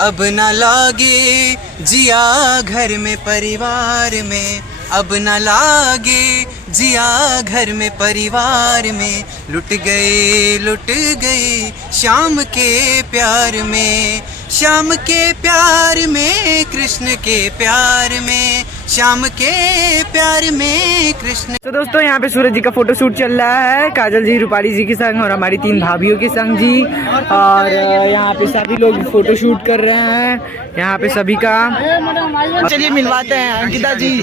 अब न लागे जिया घर में परिवार में, अब न लागे जिया घर में परिवार में, लुट गई शाम के प्यार में, श्याम के प्यार में, कृष्ण के प्यार में, श्याम के प्यार में कृष्ण। तो दोस्तों यहाँ पे सूरज जी का फोटो शूट चल रहा है, काजल जी, रूपाली जी के संग और हमारी 3 भाभियों के संग जी। और यहाँ पे सभी लोग फोटो शूट कर रहे हैं यहाँ पे सभी का। चलिए मिलवाते हैं अंकिता जी।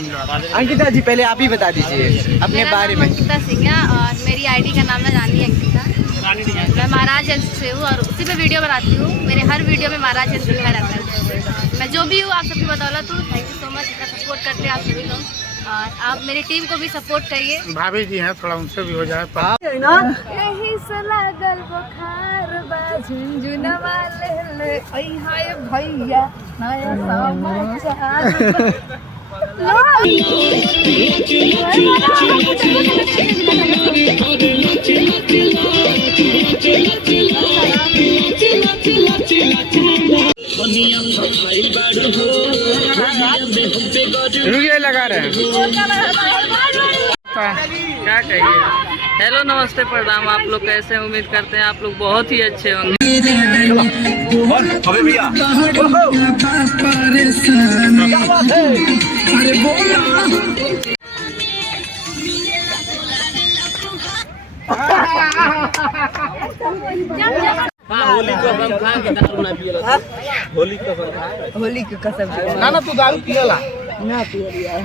अंकिता जी पहले आप ही बता दीजिए अपने बारे में। अंकिता सिंह और मेरी आईडी का नाम है रानी अंकिता। मैं महाराजगंज से हूँ और उसी पे वीडियो बनाती हूँ। मेरे हर वीडियो में महाराजगंज लिखा रहता है। मैं जो भी हूँ आप सबकी बदौलत हूँ। थैंक यू सो मच, इतना सपोर्ट करते हैं आप सभी लोग और आप मेरी टीम को भी सपोर्ट करिए। भाभी जी हैं, थोड़ा उनसे भी हो जाए। यही सलागल बुखार झुंझुना वाले आई हाय भैया नया समाचार। रुकिए लगा रहे हैं। क्या कहिए। हेलो नमस्ते प्रणाम। आप लोग कैसे हैं? उम्मीद करते हैं आप लोग बहुत ही अच्छे होंगे। होली की कसम ना तू दारू पियला ना पिया।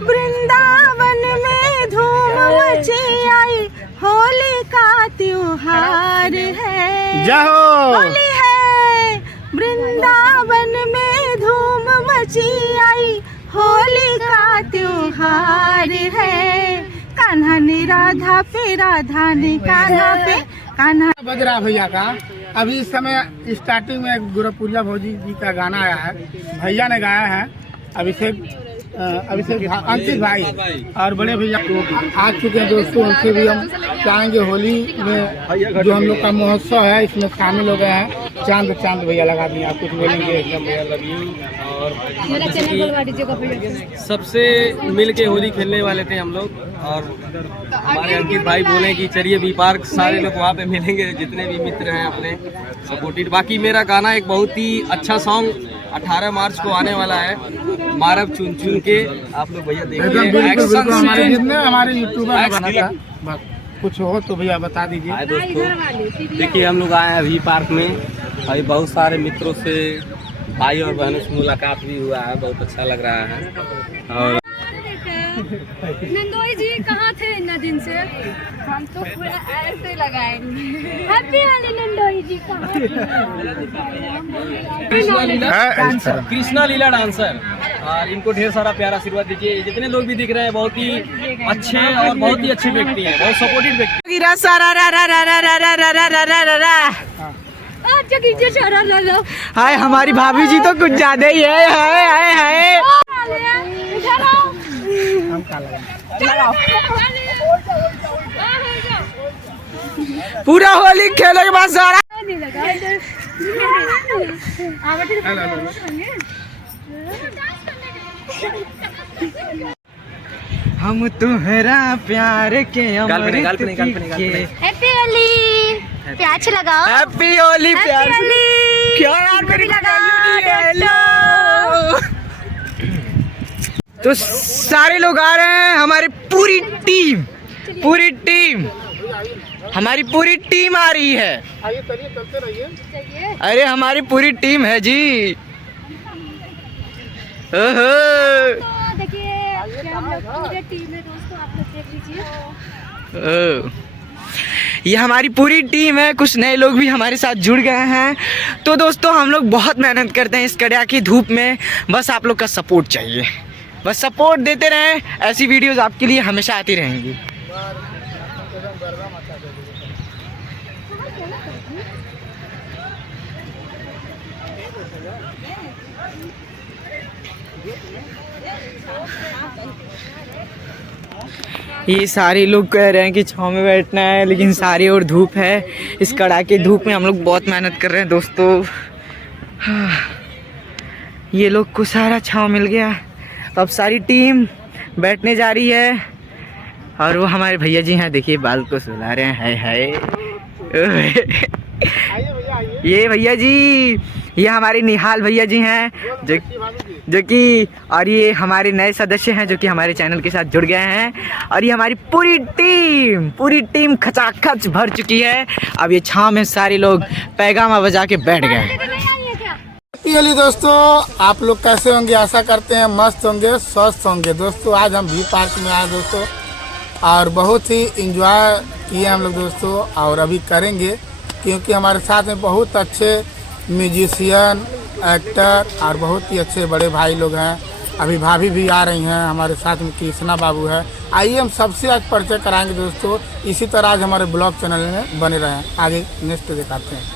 वृंदावन में धूम मची आई, होली का त्योहार है। जाओ होली है वृंदावन में धूम मची आई, होली का त्योहार है। कान्हा ने राधा पे, राधा ने कान्हा पे, कान्हा। बज रहा भैया का अभी इस समय स्टार्टिंग में गुरपुरिया भौजी जी का गाना आया है, भैया ने गाया है। अभिषेक अंकित भाई और बड़े भैया आ चुके हैं दोस्तों। उनसे भी हम चाहेंगे होली में जो हम लोग का महोत्सव है इसमें शामिल हो गए हैं। चांद भैया लगा दिए, आप कुछ बोलेंगे? और सबसे मिल के होली खेलने वाले थे हम लोग और हमारे अंकित भाई बोले कि चलिए बी पार्क सारे लोग वहाँ पे मिलेंगे, जितने भी मित्र हैं अपने सपोर्टेड। बाकी मेरा गाना एक बहुत ही अच्छा सॉन्ग 18 मार्च को आने वाला है, मारब चुन चुन के। आप लोग भैया देखिए जितने हमारे यूट्यूबर बना था कुछ हो तो भैया बता दीजिए। दोस्तों देखिए हम लोग आए हैं अभी पार्क में, अभी बहुत सारे मित्रों से, भाई और बहनों से मुलाकात भी हुआ है, बहुत अच्छा लग रहा है। और नंदोई जी कहाँ थे इतना दिन से? हम तो पूरा ऐसे लगाएंगे। हैप्पी वाले नंदोई जी कहाँ थे? कृष्णा लीला डांसर, और इनको ढेर सारा प्यार आशीर्वाद दीजिए। जितने लोग भी दिख रहे हैं बहुत ही अच्छे और बहुत ही अच्छे व्यक्ति हैं, बहुत सपोर्टिव व्यक्ति। हाय हमारी भाभी जी तो कुछ ज्यादा ही है। हाय हाय हाय पूरा होली खेले के बाद सारा हम तुम्हारा प्यार के हैप्पी होली प्याच लगाओ। हैप्पी होली प्यार क्या यार मेरी तो सारे लोग आ रहे हैं, हमारी पूरी टीम हमारी पूरी टीम आ रही है। अरे हमारी पूरी टीम है जी। ओहो देखिए हम लोग पूरी टीम है दोस्तों, आप लोग देख लीजिए। ये हमारी पूरी टीम है, कुछ नए लोग भी हमारे साथ जुड़ गए हैं। तो दोस्तों हम लोग बहुत मेहनत करते हैं इस कड़ाके धूप में, बस आप लोग का सपोर्ट चाहिए। बस सपोर्ट देते रहें, ऐसी वीडियोस आपके लिए हमेशा आती रहेंगी। ये सारे लोग कह रहे हैं कि छाँव में बैठना है, लेकिन सारी और धूप है। इस कड़ाके धूप में हम लोग बहुत मेहनत कर रहे हैं दोस्तों। ये लोग को सारा छाँव मिल गया, तो अब सारी टीम बैठने जा रही है। और वो हमारे भैया जी हैं, देखिए बाल को सुला रहे हैं। हाय ये भैया जी, ये हमारे निहाल भैया जी हैं जो कि, और ये हमारे नए सदस्य हैं जो कि हमारे चैनल के साथ जुड़ गए हैं। और ये हमारी पूरी टीम खचाखच भर चुकी है। अब ये छाँव में सारे लोग पैगामा बजा के बैठ गए। हैप्पी दोस्तों, आप लोग कैसे होंगे? आशा करते हैं मस्त होंगे, स्वस्थ होंगे। दोस्तों आज हम भी पार्क में आए दोस्तों, और बहुत ही इंजॉय किए हम लोग दोस्तों, और अभी करेंगे, क्योंकि हमारे साथ में बहुत अच्छे म्यूजिशियन, एक्टर और बहुत ही अच्छे बड़े भाई लोग हैं। अभी भाभी भी आ रही हैं, हमारे साथ में कृष्णा बाबू है। आइए हम सबसे आज परिचय कराएंगे दोस्तों। इसी तरह आज हमारे ब्लॉग चैनल में बने रहें। आगे नेक्स्ट दिखाते हैं।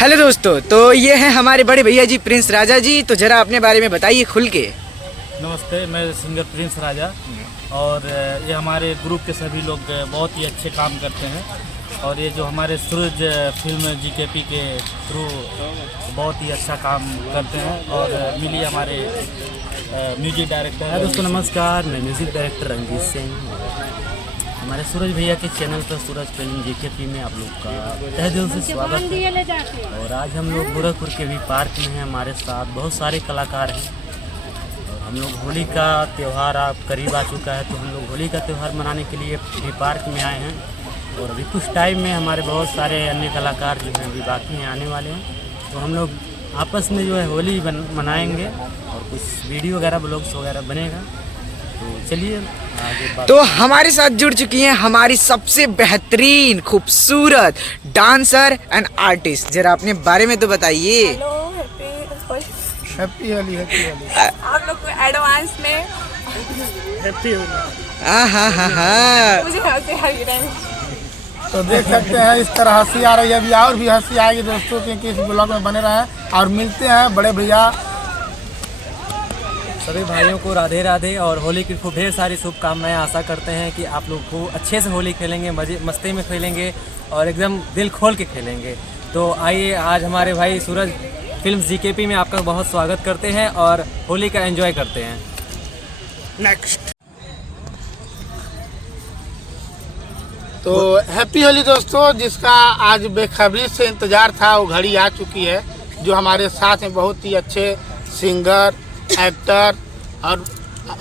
हेलो दोस्तों, तो ये हैं हमारे बड़े भैया जी प्रिंस राजा जी। तो जरा अपने बारे में बताइए खुल के। नमस्ते, मैं सिंगर प्रिंस राजा, और ये हमारे ग्रुप के सभी लोग बहुत ही अच्छे काम करते हैं। और ये जो हमारे सूरज फिल्म जीकेपी के थ्रू बहुत ही अच्छा काम करते हैं। और मिली हमारे म्यूजिक डायरेक्टर है। दोस्तों नमस्कार, मैं म्यूजिक डायरेक्टर रंजीत सिंह। हमारे सूरज भैया के चैनल पर सूरज फिल्म जीकेपी में आप लोग का तहे दिल से स्वागत है। और आज हम लोग गोरखपुर के भी पार्क में हैं, हमारे साथ बहुत सारे कलाकार हैं। हम लोग होली का त्यौहार आप करीब आ चुका है, तो हम लोग होली का त्यौहार मनाने के लिए भी पार्क में आए हैं। और अभी कुछ टाइम में हमारे बहुत सारे अन्य कलाकार जो हैं अभी बाकी हैं, आने वाले हैं। तो हम लोग आपस में जो है होली मनाएंगे, और कुछ वीडियो वगैरह ब्लॉग्स वगैरह बनेगा। तो चलिए आगे बात। तो हमारे साथ जुड़ चुकी हैं हमारी सबसे बेहतरीन खूबसूरत डांसर एंड आर्टिस्ट। जरा अपने बारे में तो बताइए। हैप्पी होली। आप लोग को एडवांस में हैप्पी होली। मुझे हंसी आ रही है। तो देख सकते हैं इस तरह हंसी आ रही है, अभी और भी हंसी आएगी दोस्तों, क्योंकि इस ब्लॉग में बने रहें। और मिलते हैं बड़े भैया। सभी भाइयों को राधे राधे, और होली की खूब ढेर सारी शुभकामनाएं। आशा करते हैं कि आप लोग को अच्छे से होली खेलेंगे, मजे मस्ती में खेलेंगे, और एकदम दिल खोल के खेलेंगे। तो आइए, आज हमारे भाई सूरज फिल्म जीकेपी में आपका बहुत स्वागत करते हैं, और होली का एंजॉय करते हैं। नेक्स्ट। तो हैप्पी होली दोस्तों, जिसका आज बेखबरी से इंतज़ार था, वो घड़ी आ चुकी है। जो हमारे साथ में बहुत ही अच्छे सिंगर, एक्टर और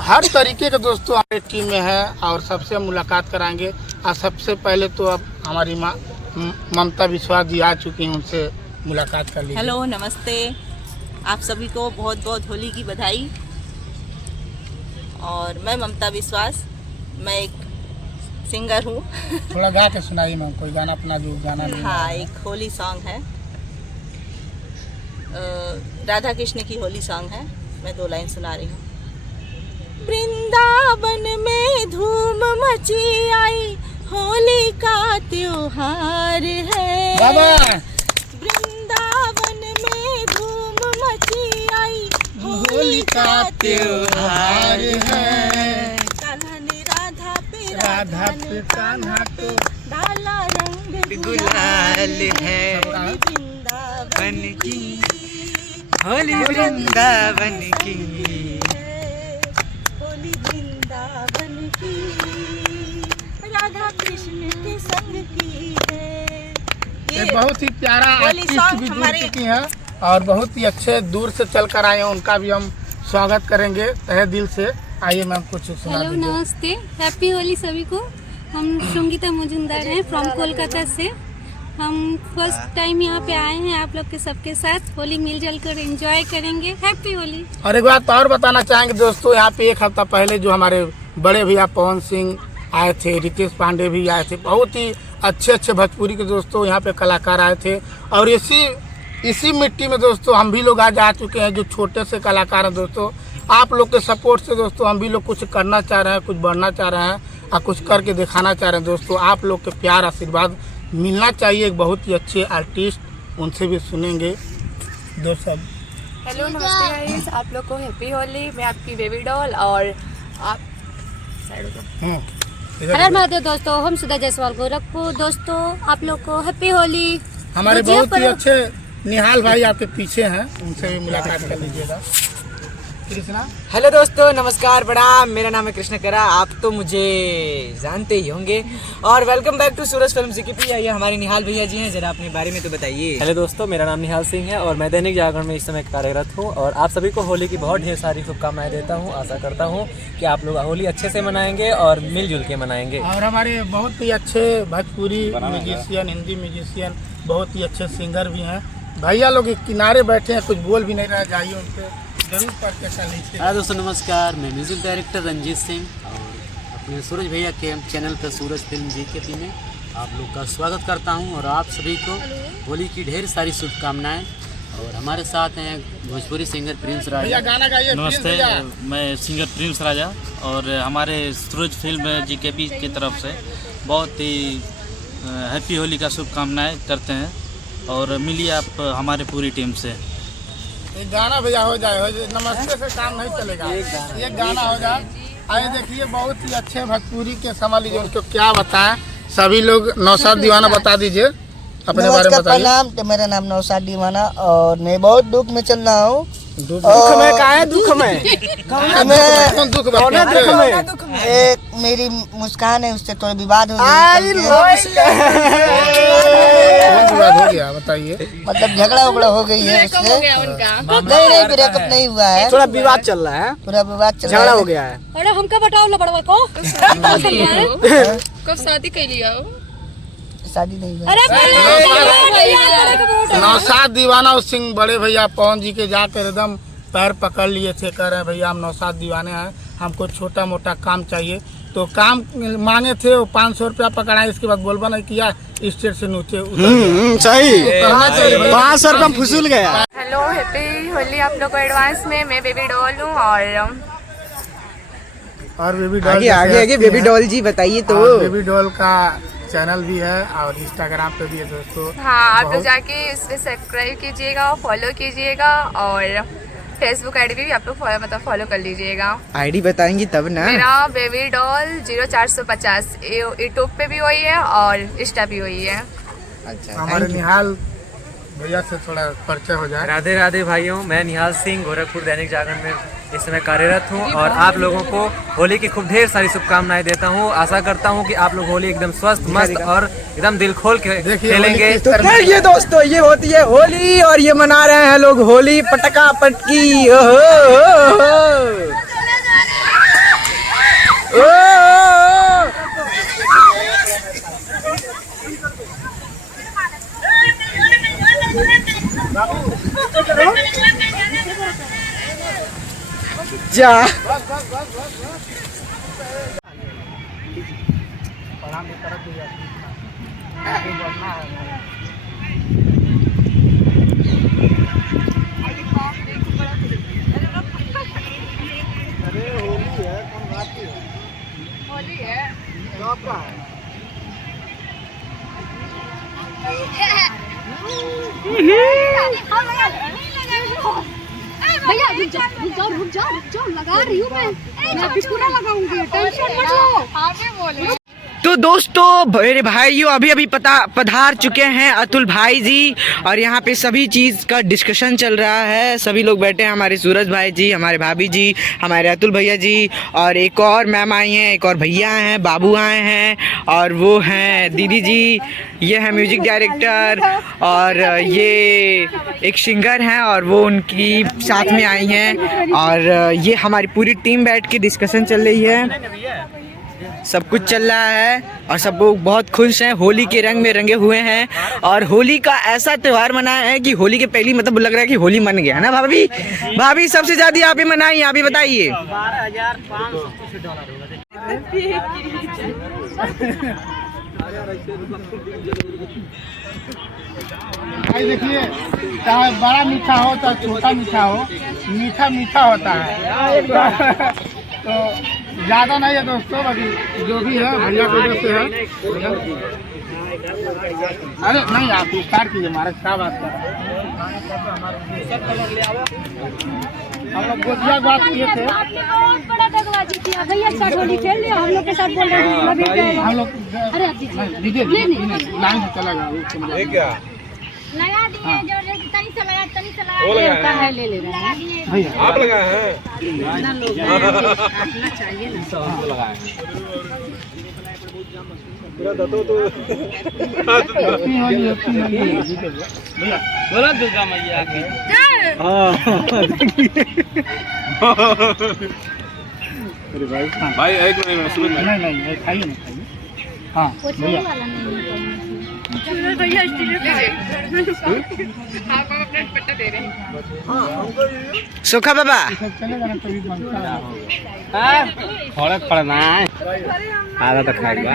हर तरीके के दोस्तों हमारी टीम में है, और सबसे मुलाकात कराएंगे। और सबसे पहले तो अब हमारी ममता विश्वास जी आ चुकी हैं, उनसे मुलाकात कर लीजिए। हेलो, नमस्ते। आप सभी को बहुत बहुत होली की बधाई। और मैं ममता विश्वास, मैं एक सिंगर हूँ। थोड़ा गा के सुनाइए मैम, कोई गाना अपना जो गाना नहीं। हाँ, एक होली सॉन्ग है, राधा कृष्ण की होली सॉन्ग है। मैं 2 लाइन सुना रही हूँ। वृंदावन में धूम मची आई, होली का त्योहार है। बाबा वृंदावन में धूम मची आई, होली का त्योहार है। कान्हा ने राधा पे कान्हा पे डाला रंग गुलाल है होली वृंदावन की, होली वृंदावन की, होली वृंदावन की, राधा कृष्ण के संग की है। ये बहुत ही प्यारा होली आर्टिस्ट सॉन्ग भी जुड़ हमारे चुकी हैं, और बहुत ही अच्छे दूर से चल कर आए हैं, उनका भी हम स्वागत करेंगे तहे दिल से। आइए मैम कुछ सुना हेलो, दीजिए। नमस्ते, हैप्पी होली सभी को। हम संगीता मुजुमदार हैं फ्रॉम कोलकाता से। हम फर्स्ट टाइम यहाँ पे आए हैं, आप लोग के सबके साथ होली मिलजुल कर एंजॉय करेंगे। हैप्पी होली। और एक बात और बताना चाहेंगे दोस्तों, यहाँ पे 1 हफ्ता पहले जो हमारे बड़े भैया पवन सिंह आए थे, रितेश पांडे भी आए थे, बहुत ही अच्छे भोजपुरी के दोस्तों यहाँ पे कलाकार आए थे। और इसी मिट्टी में दोस्तों हम भी लोग आज आ चुके हैं, जो छोटे से कलाकार हैं दोस्तों। आप लोग के सपोर्ट से दोस्तों हम भी लोग कुछ करना चाह रहे हैं, कुछ बढ़ना चाह रहे हैं, और कुछ करके दिखाना चाह रहे हैं दोस्तों। आप लोग के प्यार आशीर्वाद मिलना चाहिए। एक बहुत ही अच्छे आर्टिस्ट, उनसे भी सुनेंगे 2 शब्द। हेलो नमस्ते गाइस, आप लोग को हैप्पी होली। मैं आपकी बेबी डॉल और आप हर महादेव दोस्तों, हम सुधा जायसवाल गोरखपुर। दोस्तों आप लोग को हैप्पी होली। हमारे बहुत ही अच्छे निहाल भाई आपके पीछे हैं, उनसे भी मुलाकात कर लीजिएगा। कृष्णा। हेलो दोस्तों, नमस्कार, प्रणाम। मेरा नाम है कृष्ण करा, आप तो मुझे जानते ही होंगे। और welcome back to Suraj film GKP. ये हमारे निहाल भैया जी हैं, जरा अपने बारे में तो बताइए। हेलो दोस्तों, मेरा नाम निहाल सिंह है और मैं दैनिक जागरण में इस समय कार्यरत हूँ और आप सभी को होली की बहुत ढेर सारी शुभकामनाएं देता हूँ। आशा करता हूँ कि आप लोग होली अच्छे से मनाएंगे और मिलजुल के मनाएंगे। और हमारे बहुत ही अच्छे भोजपुरी म्यूजिशियन, हिंदी म्यूजिशियन, बहुत ही अच्छे सिंगर भी हैं। भैया लोग किनारे बैठे हैं, कुछ बोल भी नहीं रहे, जाइए उनसे जरूर पढ़ के लीजिए। हाँ दोस्तों नमस्कार, मैं म्यूजिक डायरेक्टर रंजीत सिंह और अपने सूरज भैया के चैनल पर सूरज फिल्म जीकेपी में आप लोग का स्वागत करता हूं और आप सभी को होली की ढेर सारी शुभकामनाएं। और हमारे साथ हैं भोजपुरी सिंगर प्रिंस राजा। गाना गाइए। नमस्ते, मैं सिंगर प्रिंस राजा और हमारे सूरज फिल्म जीकेपी की तरफ से बहुत ही हैप्पी होली का शुभकामनाएं करते हैं और मिलिए आप हमारे पूरी टीम से। एक गाना भैया हो जाए, नमस्ते से काम नहीं चलेगा, एक गाना हो जाए। आइए देखिए, बहुत ही अच्छे भोजपुरी के समझ लीजिए, उनको क्या बताएं। सभी लोग नौशाद दीवाना बता दीजिए, अपने बारे में बताइए। प्रणाम, तो मेरा नाम नौशाद दीवाना और मैं बहुत दुख में चल रहा हूँ। दुख में का है? दुख में एक मेरी मुस्कान है, उससे थोड़ा विवाद हो गया, बताइए। मतलब झगड़ा उगड़ा हो गई है उससे। नहीं, ब्रेकअप नहीं हुआ है, थोड़ा विवाद चल रहा है, पूरा विवाद चल रहा है, झगड़ा हो गया है। अरे हमका बताओ लो बड़वा को कब शादी कर लिया? शादी नहीं हुआ। नौशाद दीवाना सिंह बड़े भैया पवन जी के जाकर एकदम पैर पकड़ लिए थे, कह रहे हैं भैया हम नौशाद दीवाने हैं, हमको छोटा मोटा काम चाहिए। तो काम मांगे थे, वो 500 रुपया पकड़ाए, इसके बाद बोलबा नहीं किया, स्टेट से नीचे सही 500 रुपया फुसूल गया। हेलो हैप्पी होली आप लोग को एडवांस में। मैं बेबी डॉल हूँ और बेबी डॉल आगे बेबी डॉल जी बताइए। तो बेबी डॉल का चैनल भी है और इंस्टाग्राम पे भी है दोस्तों। हाँ, आप लोग जाके इसमें सब्सक्राइब कीजिएगा, फॉलो कीजिएगा और फेसबुक आईडी भी आप लोग फॉलो कर लीजिएगा। आईडी बताएंगी तब ना। मेरा बेबी डॉल 0450 यूट्यूब पे भी वही है और इंस्टा भी वही है। अच्छा, हमारे निहाल भैया से थोड़ा परिचय हो जाए। राधे राधे भाइयों, मैं निहाल सिंह गोरखपुर दैनिक जागरण में इस समय कार्यरत हूं और आप लोगों को होली की खूब ढेर सारी शुभकामनाएं देता हूं। आशा करता हूं कि आप लोग होली एकदम स्वस्थ मस्त और एकदम दिल खोल के खेलेंगे। तो ये दोस्तों, ये होती है होली और ये मना रहे हैं लोग होली पटका पटकी। जा होली है भैया रुक जाओ लगा रही हूँ मैं अभी पूरा लगाऊंगी, टेंशन मत लो। आगे बोले। तो दोस्तों मेरे भाइयों अभी पधार चुके हैं अतुल भाई जी और यहाँ पे सभी चीज़ का डिस्कशन चल रहा है। सभी लोग बैठे हैं, हमारे सूरज भाई जी, हमारे भाभी जी, हमारे अतुल भैया जी और एक और मैम आई हैं, एक और भैया हैं, बाबू आए हैं और वो हैं दीदी जी। ये है म्यूजिक डायरेक्टर और ये एक सिंगर हैं और वो उनकी साथ में आई हैं और ये हमारी पूरी टीम बैठ के डिस्कशन चल रही है। सब कुछ चल रहा है और सब लोग बहुत खुश हैं, होली के रंग में रंगे हुए हैं और होली का ऐसा त्यौहार मनाया है कि होली के पहली मतलब लग रहा है कि होली मन गया है ना भाभी। भाभी सबसे ज्यादा आप ही मनाई, आप ही बताइए। 12,500 डॉलर देखिए, चाहे बड़ा मीठा हो चाहे छोटा मीठा हो, मीठा मीठा होता है। तो ज़्यादा नहीं है दोस्तों, बाकी जो भी है भैया की वजह से है। अरे नहीं, आप स्टार्ट कीजिए महाराज, क्या बात कर रहे हैं। हम लोग गोदिया बात किए थे, बहुत बड़ा दगबाजी किया भैया, साथ होली खेल लिया, हम लोग के साथ बोल रहे हैं हम लोग अरे दीजिए लाइन से चला गया लगा दिए जो तनी से लगा का है ले ले रहे हैं भैया। आप लगाए हैं इतना लोग अपना चाहिए ना भैया बोला दुर्गा मैया की अरे भाई भाई एक मिनट सुनो नहीं खाइए ना खाइए। हाँ भैया भैया सुखा बाबा चलेगा ना तभी बनता है। फड़क पड़ना है आधा तो खाएगा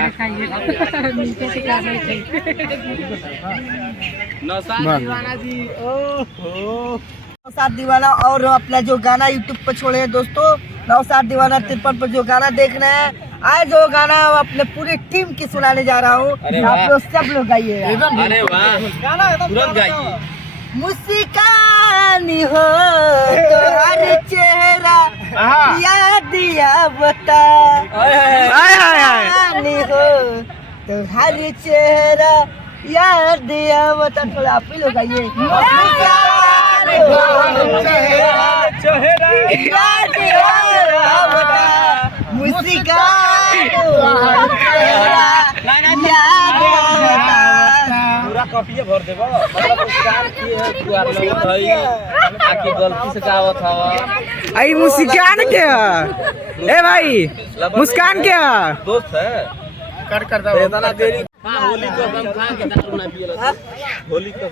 नौसाद दीवाना और अपना जो गाना यूट्यूब पर छोड़े हैं दोस्तों, नौसाद दीवाना 53 पर जो गाना देख रहे हैं, आज जो गाना अपने पूरी टीम की सुनाने जा रहा हूँ, आप लोग सब लोग गाइए। अरे वाह तुरंत गाइए। मुस्कानी हो तो हर चेहरा याद बता, मुस्कानी हो तो हर चेहरा याद बता। थोड़ा आप ही लोग गाइए। मुस्कानी हो चेहरा याद बता, मुस्कानी हो चेहरा याद बता। पूरा कॉपी भर देबो मतलब मुस्कान की है दुआर लगे भाई आकी गलती से गावत हवा आई मुस्कान क्या ए भाई मुस्कान क्या दोस्त है कर दो इतना देरी होली को हम खा के दारू ना पियला होली को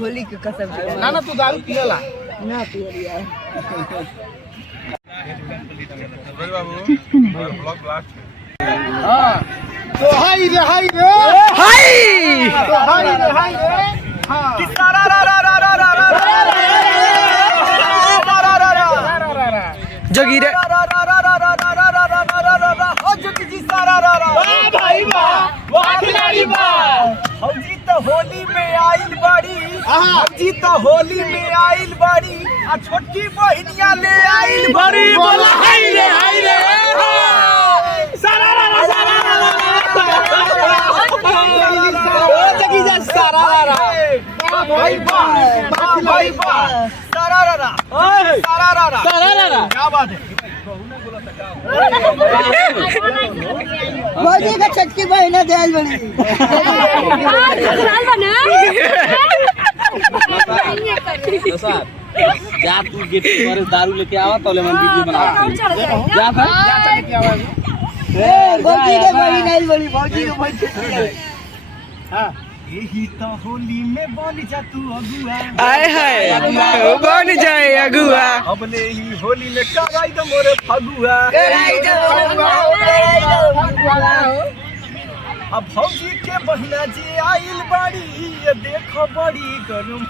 होली की कसम ना तू दारू पियला ना पियलिया। हाँ तो हाय रे हाय तो हाय रे हाँ जोगी रे हौजी तो होली में आइल बाड़ी, हौजी तो होली में आइल बाड़ी, आ छोटकी बहिनिया ले आइल बाड़ी। बोला हाय रे सारा भाई सारा क्या बात है। भौजी का छटकी बहिना देल बनी। जा तू गेट पर दारू लेके आवा तो ले मन वीडियो बना जा भौजी के बहिना देल बनी, भौजी के बहिना छटकी। हाँ यही तो होली में बन जा तू अगुआ, आय हाय बन जाए अगुआ, हमने ही होली में कराई दो मोरे फगुआ। अब भौजी के बहिना जी आइल बाड़ी, ये देखो बड़ी गरम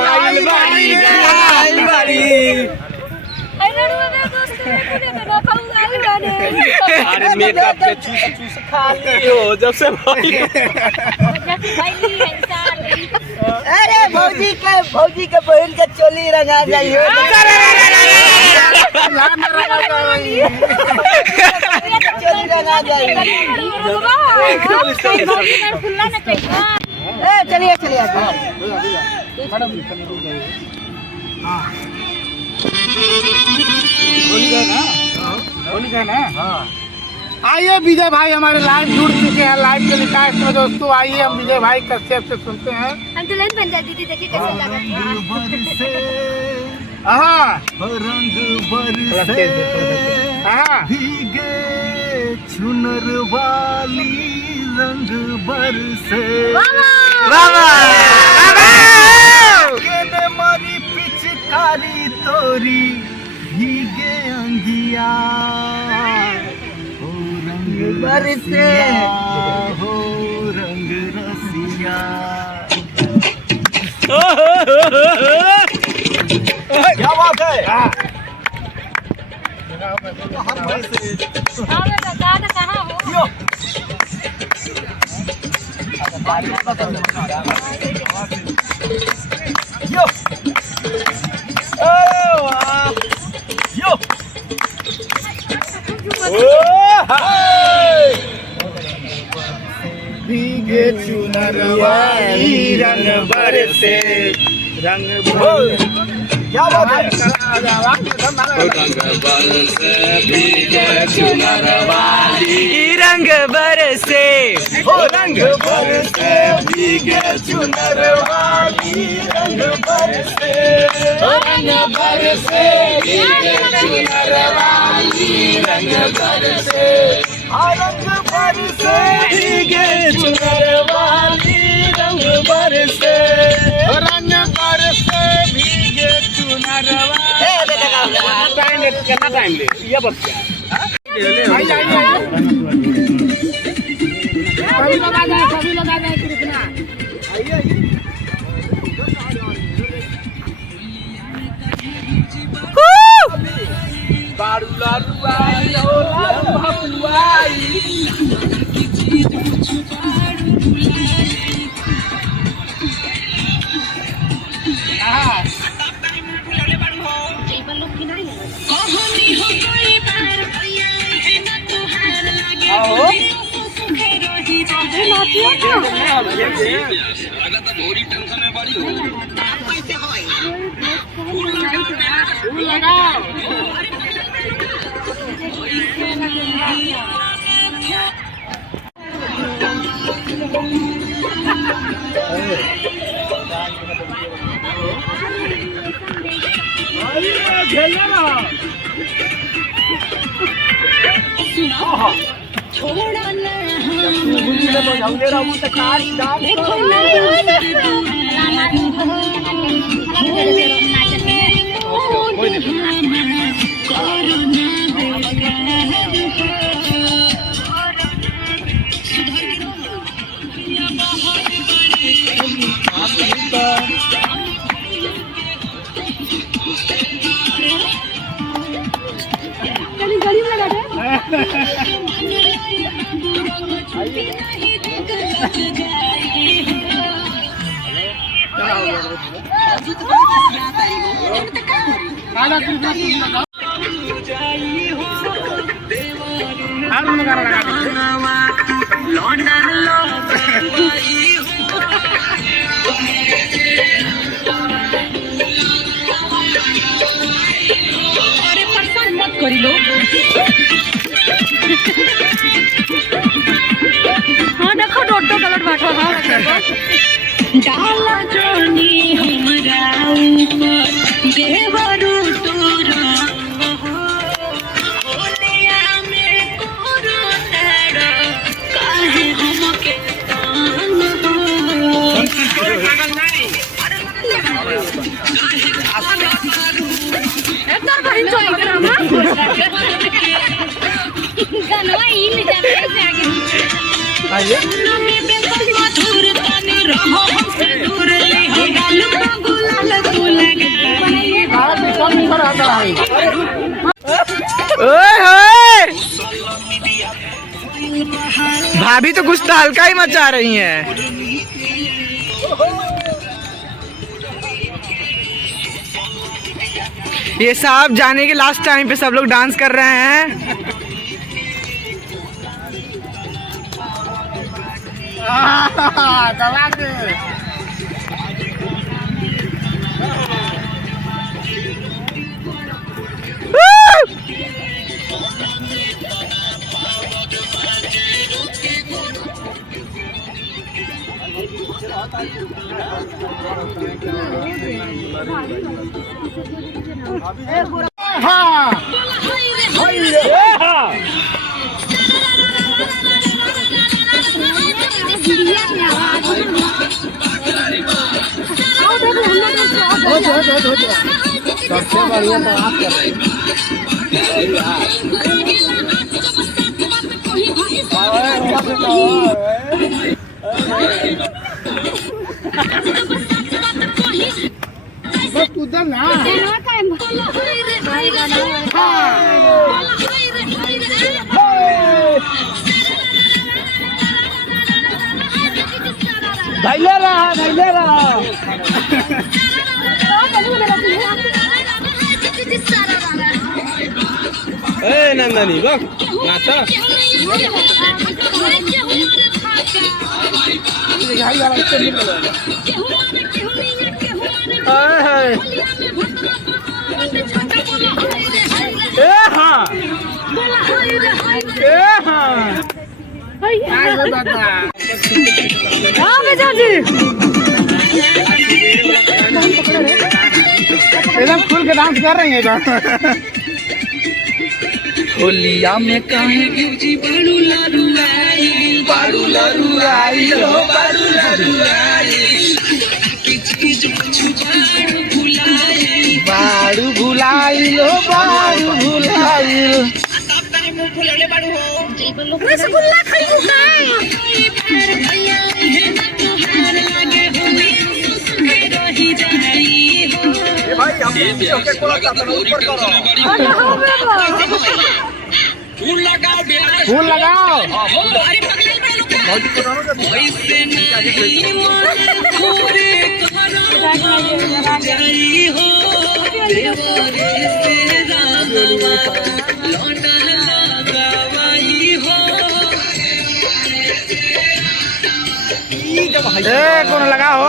आइल बाड़ी। अरे मेकअप के चूस खाली हो जब से अरे भौजी के बहन के चोली रंगा जाइए। चोली रंगा जाइए। चलिए होली का ना। आइए विजय भाई हमारे लाइव जुड़ चुके हैं लाइव टेलीकास्ट में दोस्तों। आइए हम विजय भाई कश्यप से सुनते हैं। हम तो लाइन बन जाती थी, देखिए कैसे लगा। रंग बरसे भीगे चुनर वाली, रंग बरसे मारी पिचकारी तोरी भीगे अंगिया, हो रंग बरसे हो रंग रसिया। क्या बात है। यो यो भीगे चुनर वाली रंग बरसे रंग भर क्या बात है रंग बरसे रंग बरसे भीगे चुनर वाली रंग बरसे रंग बरसे भीगे चुनर वाली रंग बरसे रंग बरसे भीगे चुनर वाली रंग बरसे रंग बरसे भीगे चुनर वाली टाइम ले कितना टाइम ले ये बस क्या सभी लोग आ जाए कृष्णा हाँ देखो डोटो कलर बैठा हाँ डाला जोनी हमरा ऊपर देवरू तोरा ओलिया में कोरो तेरा काहे हमके तान एकदम बड़ी चोरी करामा गनवा इन जाने से आगे भाभी तो कुछ हल्का ही मचा रही हैं। ये साहब जाने के लास्ट टाइम पे सब लोग डांस कर रहे हैं। दबा के सबसे बढ़िया तो आप कर रहे उधर ना भैया रहा भाई, ले रहा। ए नंदनी बक नाचा एकदम खुल के डांस कर रही है। होलिया में काहे भौजी बाड़ू लाडू आई, बाड़ू लाडू आई हो, बाड़ू लाडू आई। बाड़ू भुलाई लो, बाड़ू भुलाई। रसगुल्ला खाइबू का? भाई हम के कोला चाहते हैं, ऊपर करो। फूल लगाओ। भौजी को डालो कौन लगाओ।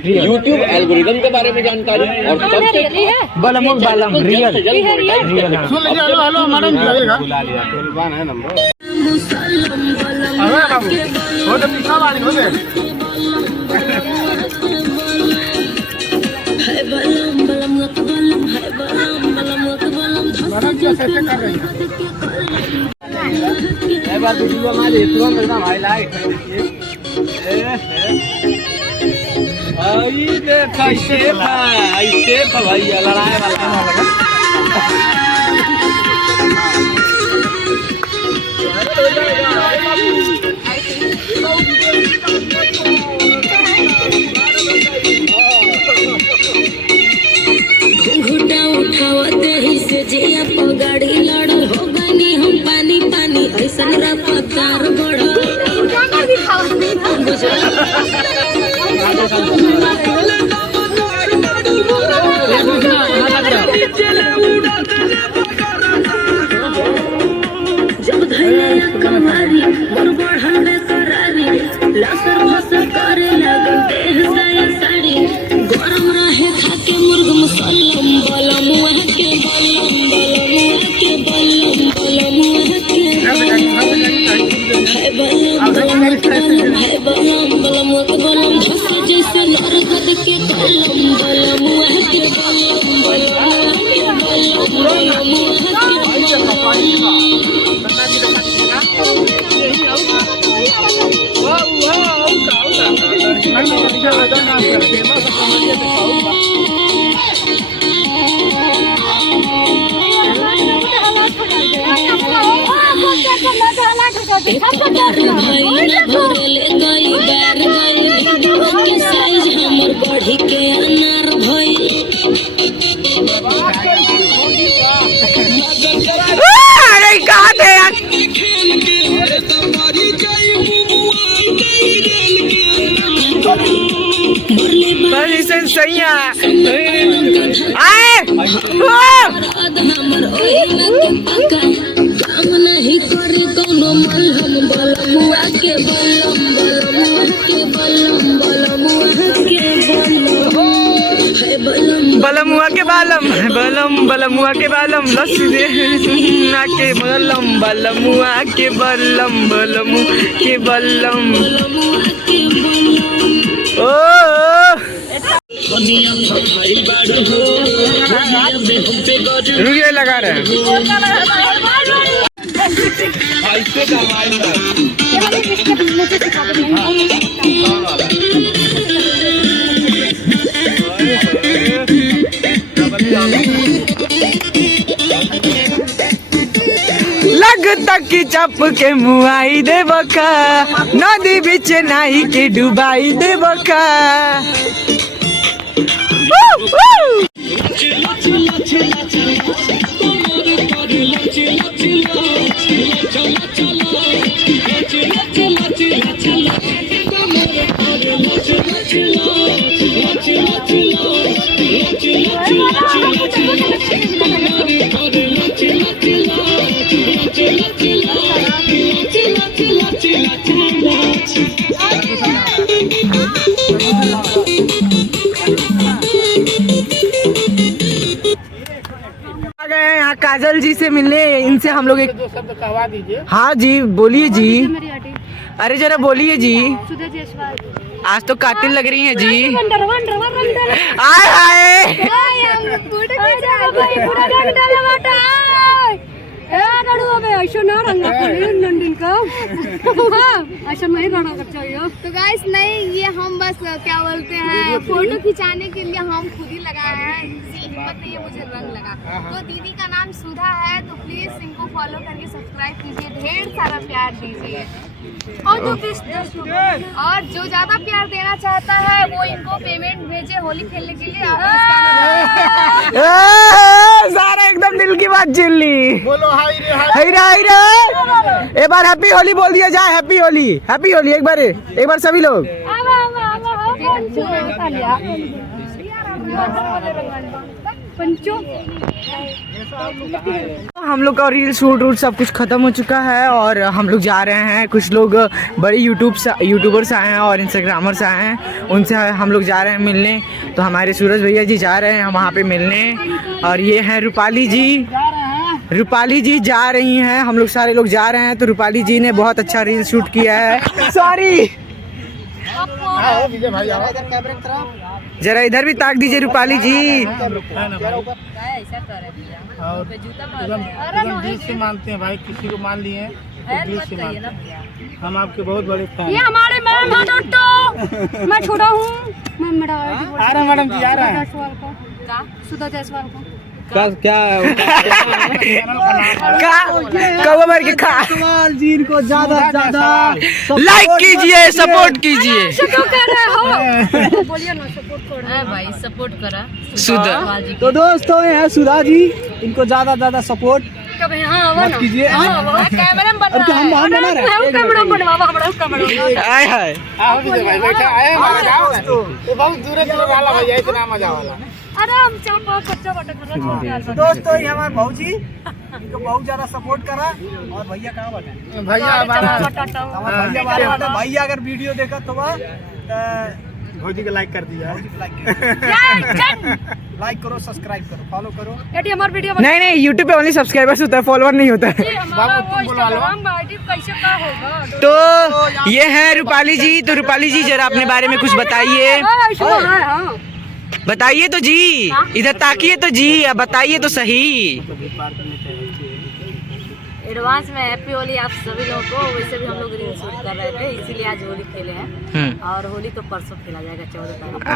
YouTube एल्गोरिदम के बारे में जानकारी और बलम बालम रियल रियल। सुन लीजिए। हेलो हेलो मैडम लगेगा। बुला लिया टोलबान है नंबर। अरे बाबू हो तो पीछा वाली हो गए। मैडम कैसे कर रही है? बार वीडियो में तुरंत एकदम हाईलाइट आई देखा ऐसे भैया लड़ाई वाला घुटा उठावते ही से जिया पर गाड़ी लड़ल हो गनी हम पानी पानी ऐसा रफ्तार बढ़ जब धैया कमारी और बढ़ल करारी लसर मसर करे लगे देह साया साड़ी गरम रहे खाके मुर्ग मुसल्लम बलम वह के बलम बलम के बलम बलम वह के है बलम है बलम बलम के बलम धस जैसे नरगद के कलम बलम वह के बलम बलम के बलम बलम बढ़ी के अनार भई अरे कहाँ थे यार? पोजीशन सैया आए बलमुआ के बालम बलमुआ के बालम लस्सी दे ना के बलम बलमुआ के बलम बलमु के बलम ओ रुपये लगा रहे हैं लग तक चप के मुआई दे बका नदी बिच नाई के डुबाई दे बका आ गए हैं यहाँ काजल जी से मिलने, इनसे हम लोग एक दो शब्द कहवा दीजिए। हाँ जी बोलिए जी। अरे जरा बोलिए जी। आज तो कातिल लग रही हैं जी। आए हाय तो गाइस नहीं, ये हम बस क्या बोलते हैं फोटो खिंचाने के लिए हम खुद ही लगाए हैं, हिम्मत नहीं है मुझे रंग लगा। तो दीदी का नाम सुधा है, तो प्लीज इनको फॉलो करके सब्सक्राइब कीजिए, ढेर सारा प्यार दीजिए और जो ज्यादा प्यार देना चाहता है वो इनको पेमेंट भेजे होली खेलने के लिए। सारा एकदम दिल की बात झेल ली। बोलो हाय रे हाय रे हाय रे। एक बार हैप्पी होली बोल दिया जाए। हैप्पी होली एक बार सभी लोग। हम लोग का रील शूट सब कुछ खत्म हो चुका है और हम लोग जा रहे हैं। कुछ लोग बड़े यूट्यूबर्स आए हैं और इंस्टाग्रामर्स आए हैं, उनसे हम लोग जा रहे हैं मिलने। तो हमारे सूरज भैया जी जा रहे हैं वहाँ पे मिलने और ये हैं रूपाली जी जा रही हैं। हम लोग सारे लोग जा रहे हैं। तो रूपाली जी ने बहुत अच्छा रील शूट किया है। सॉरी जरा इधर भी ताक दीजिए रूपाली जी। और दिल से मानते हैं भाई, किसी को मान लिए तो दिल से मानते हैं। हम आपके बहुत बड़े फैन। ये हमारे मैम मैं छोटा हूँ। आ रहा मैडम जी आ रहा है। सुधा जायसवाल को जी इनको ज्यादा लाइक कीजिए, सपोर्ट कीजिए। बोलिए ना सपोर्ट कर रहे हैं भाई, सपोर्ट करा सुधा। तो दोस्तों ये है सुधा जी, इनको ज्यादा सपोर्ट मत कीजिए। कैमरा बन रहा हम बना रहे हैं। कैमरा बनवावा हमरा कैमरा। आए हाय आओ विजय भाई बैठा आए हमारे गांव में। तो बहुत दूर वाला भैया, इतना मजा वाला। अरे हम चापा कच्चा बटा कर रहे हैं। दोस्तों ये हमारे भाऊजी, इनको बहुत ज्यादा सपोर्ट करा। और भैया कहाँ बटे? भैया अगर वीडियो देखा तो भौजी को लाइक कर दिया। लाइक करो, सब्सक्राइब करो, फॉलो करो। ये हमारा वीडियो नहीं यूट्यूब पे ओनली सब्सक्राइबर्स होता है, फॉलोअर नहीं होता है। कैसे का होगा? तो ये है रूपाली जी। तो रूपाली जी जरा अपने बारे में कुछ बताइए। बताइए तो जी, इधर ताकिए तो जी, अब बताइए तो सही। एडवांस में हैप्पी होली आप सभी लोगों को। वैसे भी हम लोग रील शूट कर रहे थे, इसीलिए आज होली खेले हैं। और होली तो परसों खेला जाएगा 14 तारीख।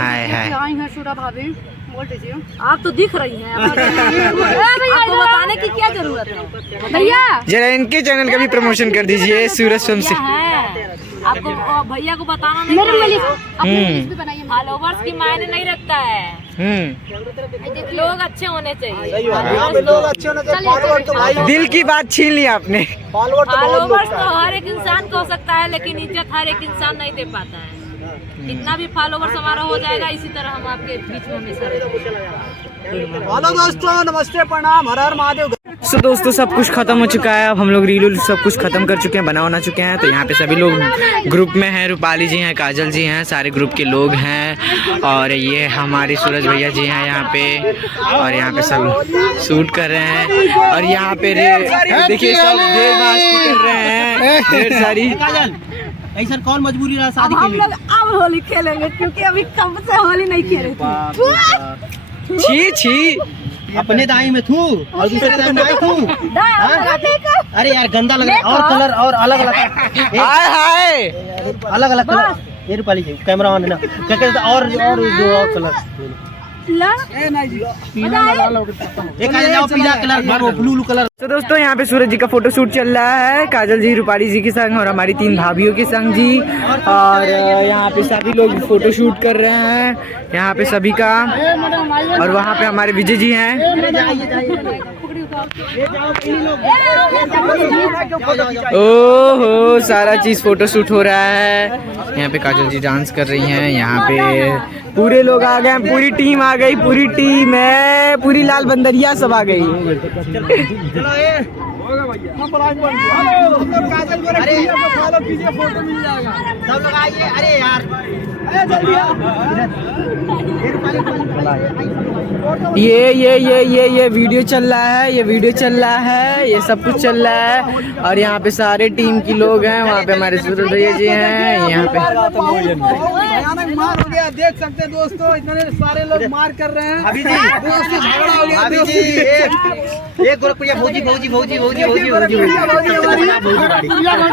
आई हैं सुधा भाभी, बोल दीजिए। आप तो दिख रही हैं, आपको बताने की क्या जरूरत है भैया? जरा इनके चैनल का भी प्रमोशन कर दीजिए, सूरज फिल्म से। आपको भैया को बताना नहीं, फॉलोवर्स की मायने नहीं रखता है। लोग अच्छे होने चाहिए। लोग अच्छे होने चाहिए। फॉलोवर तो भाई दिल की बात छीन ली आपने। फॉलोवर्स तो हर एक इंसान को हो सकता है, लेकिन इज्जत हर एक इंसान नहीं दे पाता है। कितना भी फॉलोवर्स हमारा हो जाएगा, इसी तरह हम आपके बीच में हमेशा रहेंगे। हेलो दोस्तों, नमस्ते, प्रणाम, हर हर महादेव। सो दोस्तों सब कुछ खत्म हो चुका है। अब हम लोग रील सब कुछ खत्म कर चुके हैं, बना चुके हैं। तो यहाँ पे सभी लोग ग्रुप में हैं, रूपाली जी हैं, काजल जी हैं, सारे ग्रुप के लोग हैं। और ये हमारे सूरज भैया जी हैं यहाँ पे, और यहाँ पे सब शूट कर रहे हैं। और यहाँ पे देखिए सब ढेर मस्ती कर रहे हैं, ढेर सारी। ऐसा कौन मजबूरी रहा शादी के लिए? हम लोग अब होली खेलेंगे क्योंकि अभी कब से होली नहीं खेले थे। छी छी, अपने दाई में थू और दूसरे दाई में आई थू। अरे यार गंदा लग रहा है। और कलर और अलग अलग हाय हाय, अलग अलग कलर। ये रूपाली जी कैमरा ऑन है ना, क्या कहते हैं? और जो और कलर पीला कलर, ब्लू कलर। तो दोस्तों यहाँ पे सूरज जी का फोटो शूट चल रहा है, काजल जी, रूपाली जी के संग और हमारी 3 भाभियों के संग जी। और यहाँ पे सभी लोग फोटो शूट कर रहे हैं, यहाँ पे सभी का। और वहाँ पे हमारे विजय जी हैं। ओहो, सारा चीज फोटो शूट हो रहा है। यहाँ पे काजल जी डांस कर रही हैं, यहाँ पे पूरे लोग आ गए, पूरी टीम आ गई, पूरी टीम है, पूरी लाल बंदरिया सब आ गई। अरे यार ये वीडियो चल रहा है, ये वीडियो चल रहा है, ये सब कुछ चल रहा है। और यहाँ पे सारे टीम के लोग हैं, वहाँ पे हमारे सूरज भैया जी हैं। यहाँ पे भयानक मार हो गया, देख सकते हैं दोस्तों, इतने सारे लोग मार कर रहे हैं। अभी जी झगड़ा हो गया। अभी जी एक गोरखपुरिया भौजी भौजी भौजी भौजी भौजी भौजी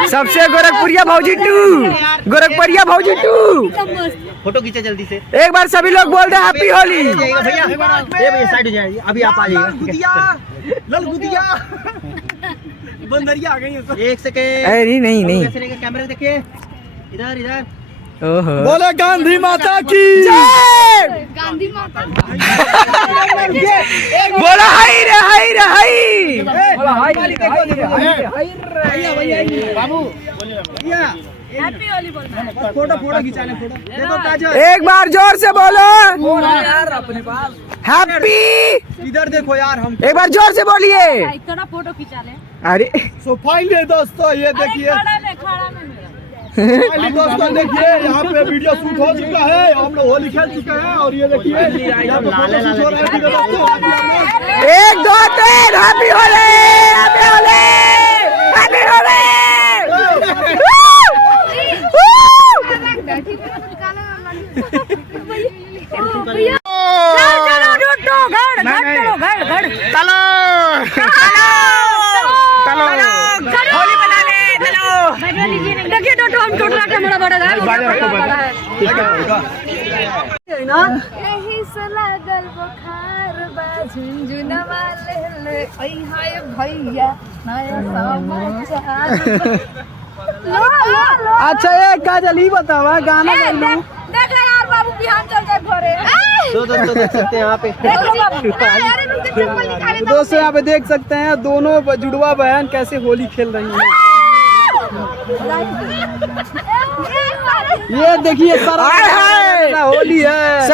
सबसे गोरखपुरिया भौजी 2, गोरखपुरिया भौजी 2। फोटो खींचे जल्दी से। एक बार सभी लोग बोल रहे हैं हैप्पी होली। भैया भैया साइड हो जाइए, अभी आप आ जाइएगा। ललगुदिया बंदरिया आ गई है। एक सेकंड। अरे नहीं नहीं, कैमरे देखिए, इधर इधर। ओहो, बोले गांधी माता की जय। गांधी माता। बोला हाय रे हाय रे हाय। बाबू हैप्पी होली बोलना है। फोटो खिंचाने, फोटो देखो काजल। एक बार जोर से बोलो यार अपने पास हैप्पी। इधर देखो यार, हम एक बार जोर से बोलिए। इतना फोटो खिंचा ले। अरे सो फाइनली दोस्तों ये देखिए, खड़ा में फाइनली दोस्तों देखिए, यहाँ पे वीडियो शूट हो चुका है, हम लोग होली खेल चुके हैं। और ये देखिए यहाँ पे फोटो शूट हो रहा है दोस्तों। 1 2 3 happy Holi, happy Holi, happy Holi. Holi मनाने चलो। देखिए टोटो, हम टोटो का मेरा बड़ा है। यही से लागल बुखार बा, झुनझुनवा ले ले आई हाय भैया नया समाचार। लो अच्छा ये काजल ही बतावा गाना देख ले यार, बाबू बिहान चल जाए घरे। दोस्तों देख सकते हैं यहाँ पे, देखो बाबू, दोस्तों यहाँ पे देख सकते हैं दोनों जुड़वा बहन कैसे होली खेल रही हैं। ये देखिए होली है,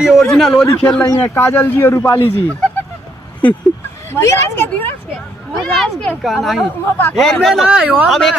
ये ओरिजिनल होली खेल रही है काजल जी और रूपाली जी। धीरज के का नहीं, एक में नहीं, अब एक